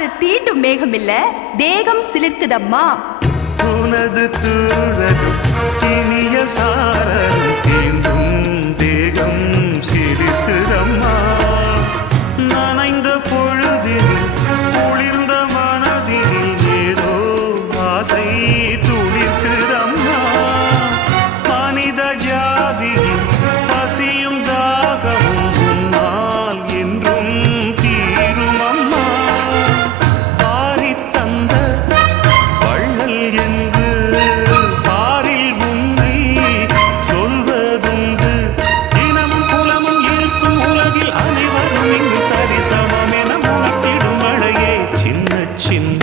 அது தீண்டும் மேகம் இல்ல, தேகம் சிலிர்க்குதம்மா. உனது தூரலும் இனிய சாரலும் தீண்டும் தேகம் சிலிர்க்குதம்மா. நனைந்த பொழுதில் குளிர்ந்த மனதில் ஏதோ ஆசை துளிர்க்குதம்மா. மனித ஜாதியில் பசியும் தாகமும் உன்னால் என்றும் தீருமம்மா. பாரி தந்த வள்ளல் என்று பாரில் உன்னை சொல்வதுண்டு. இனமும் குலமும் இருக்கும் உலகில் அனைவரும் இங்கு சரிசமம் என முழக்கிடும் மழையே. சின்ன சின்ன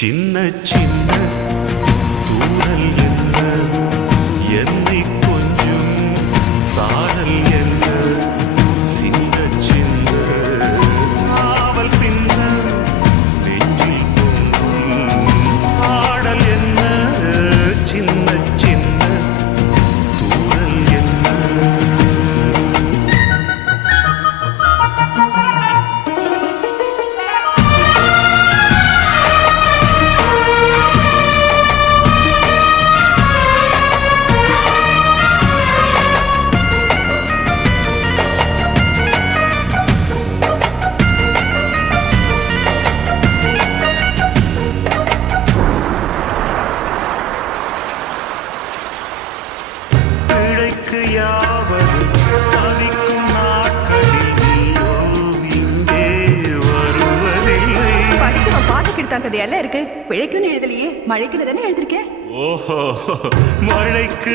சின்ன சின்ன தூரல் என்ன என்னை கொஞ்சம் சாரல் என்ன சின்ன சின்ன ஆவல் பின்ன நெஞ்சில் பொங்கும் ஆடல் என்ன சின்ன சின்ன தூரல் என்ன. பிழைக்கு யாவரும் தவிக்கும் நாட்களில் நீயோ இங்கே வருவதில்லை. படிச்சவன் பாட்டு கிட்டான் கதையெல்லாம் இருக்கு. பிழைக்குன்னு எழுதலையே, மழைக்குன்னு தானே எழுதிருக்கேன். ஓஹோ, மழைக்கு